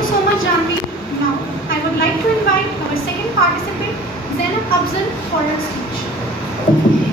you so much, Janvi. Now, I would like to invite our second participant, Zainab Afzal, for her speech.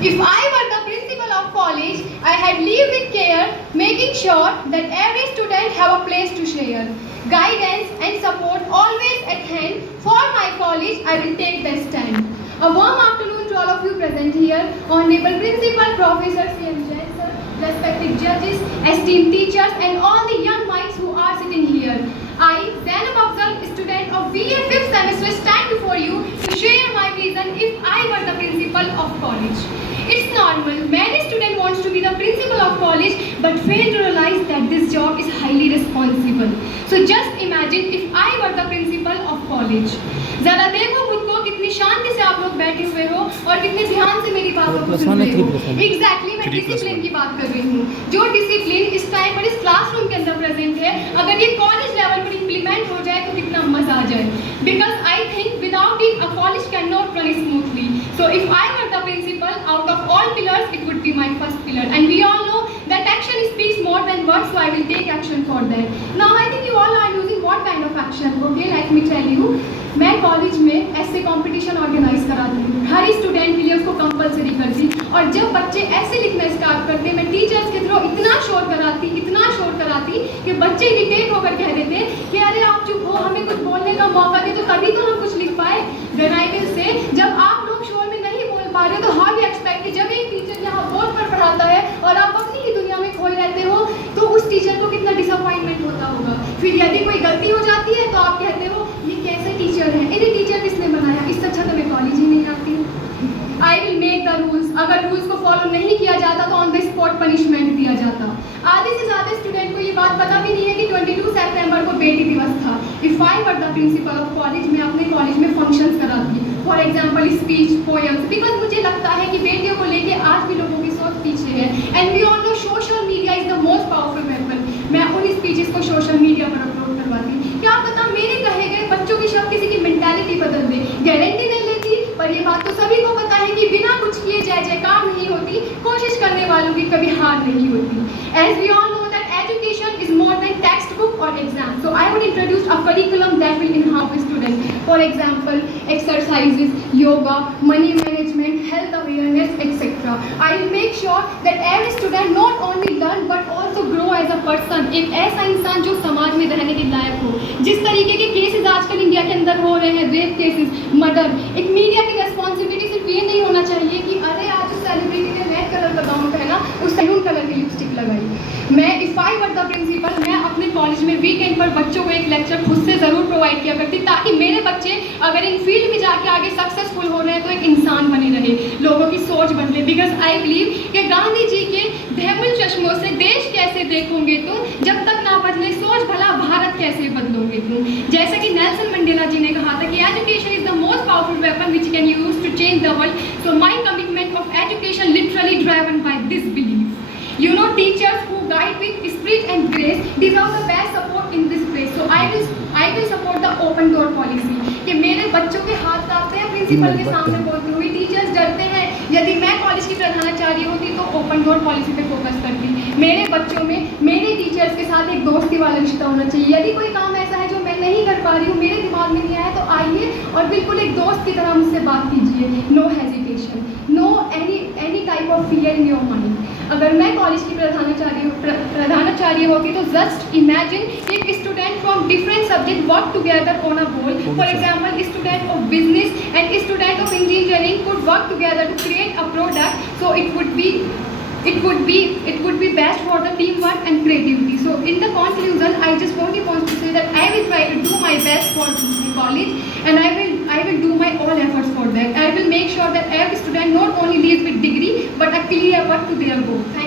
If I were the principal of college, I had lived with care, making sure that every student have a place to share. Guidance and support always at hand. For my college, I will take the stand. A warm afternoon to all of you present here. Honorable Principal, Professor C.M. Jain, sir, respected judges, esteemed teachers, and all the young minds who are sitting here. I, Zainab Afzal, student of BA 5th semester, stand before you to share my vision if I were the principal of college. It's normal. Many students want to be the principal of college but fail to realize that this job is highly responsible. So just imagine if I were the principal of college. जरा देखो खुद को कितनी शांति से आप लोग बैठे हुए हो और कितने ध्यान से मेरी बातों को सुन रहे हो। एग्जैक्टली मैं डिसिप्लिन की बात कर रही हूँ। जो डिसिप्लिन इस टाइम पर इस क्लासरूम के अंदर प्रेजेंट है, अगर ये कॉलेज लेवल पर इम्प्लीमेंट हो जाए तो कितना मजा आ जाए। Because I think without it a college cannot run smoothly. So if I were the principal, out of all pillars, it would be my first pillar. And we all know that action speaks more than words, so I will take action for that. Now I think you all are using what kind of action? Okay, let me tell you. मैं college में ऐसे competition organise कराती हूँ, हर student के लिए उसको compulsory करती, और जब बच्चे ऐसे लिखना स्टार्ट करते मैं टीचर्स के थ्रू इतना शोर कराती कि बच्चे इरिटेट होकर कह देते कि अरे आप चुप हो, हमें कुछ बोलने का मौका दे तो तभी तो हम कुछ लिख पाए। देन आई विल से, जब आप लोग शोर में नहीं बोल पा रहे तो हाउ यू एक्सपेक्ट कि जब एक टीचर यहाँ बोर्ड पर पढ़ाता है और आप अपनी ही दुनिया में खोए रहते हो तो उस टीचर को कितना डिसअपॉइंटमेंट होता होगा। फिर यदि कोई गलती हो जाती है तो आप कहते हो ये कैसे टीचर है, इन्हें टीचर किसने बनाया, इससे अच्छा तो मैं कॉलेज ही नहीं आती। I will make the rules, अगर रूल्स को फॉलो नहीं किया जाता तो ऑन द स्पॉट पनिशमेंट दिया जाता। आधे से ज़्यादा स्टूडेंट को ये बात पता भी नहीं है कि 22 सितंबर को बेटी दिवस था। If I were the principle of college, मैं अपने कॉलेज में फंक्शंस कराती, for example speech, poems, because मुझे लगता है कि बेटियों को लेके आज भी लोगों की सोच पीछे है। And we all know social media is the most powerful weapon. मैं उन स्पीचेस को सोशल मीडिया पर अपलोड करवाती। क्या पता मेरे कहे गए बच्चों की शब्द किसी की मेंटालिटी बदल दे, गारंटी नहीं लेती, पर ये बात तो सभी को पता है कि बिना कुछ किए जय जयकार नहीं होती, कोशिश करने वालों की कभी हार नहीं होती। As we all know that education is more than textbook or exam. So I would introduce a curriculum that will enhance students. For example, exercises, yoga, money management, health awareness, etc. I will make sure that every student not only learn but also grow as a person. एक ऐसा इंसान जो समाज में रहने के लायक हो। जिस तरीके के केसेस आजकल इंडिया के अंदर हो रहे हैं, रेप केसेस, मर्डर, एक मीडिया की रेस्पॉन्सिबिलिटी सिर्फ ये नहीं होना चाहिए कि अरे आज उस सेलिब्रिटी ने रेड कलर का गाउन पहना, उस सैलून कलर की लिपस्टिक लगाई। मैं if I were the principal, मैं अपने कॉलेज में वीकेंड पर बच्चों को एक लेक्चर खुद से ज़रूर प्रोवाइड किया करती, ताकि मेरे बच्चे अगर इन फील्ड में जाके आगे सक्सेसफुल हो रहे हैं तो एक इंसान बने रहे, लोगों की सोच बदले। बिकॉज आई बिलीव कि गांधी जी के धैर्य चश्मों से देश कैसे देखोगे तुम, जब तक ना बदले सोच भला भारत कैसे बदलोगे तुम। जैसे कि नेल्सन मंडेला जी ने कहा था कि education is the most powerful weapon which can use to change the world. So my commitment of education literally driven by this belief. You know, teachers who guide with spirit and grace deserve the best support in this place. So I will support the open door policy. कि मेरे बच्चों के हाथ कांपते हैं principal के सामने बोलते हुए, टीचर्स डरते हैं। यदि मैं कॉलेज की प्रधानाचार्य होती तो ओपन डोर पॉलिसी पे फोकस करती। मेरे बच्चों में मेरे टीचर्स के साथ एक दोस्ती वाला रिश्ता होना चाहिए। यदि कोई काम ऐसा है जो मैं नहीं कर पा रही हूँ, मेरे दिमाग में नहीं आया, तो आइए और बिल्कुल एक दोस्त की तरह मुझसे बात कीजिए। No hesitation, no any type of fear in your mind. अगर मैं कॉलेज की प्रधानाचार्य होती तो जस्ट इमेजिन एक student from different subject work together on a goal. For example, student of business and student of engineering could work together to create a product. So it would be best for the teamwork and creativity. So in the conclusion, I just only want to say that I will try to do my best for the college, and I will do my all efforts for that. I will make sure that every student not only leaves with degree but a clear path to their goal. Thank you.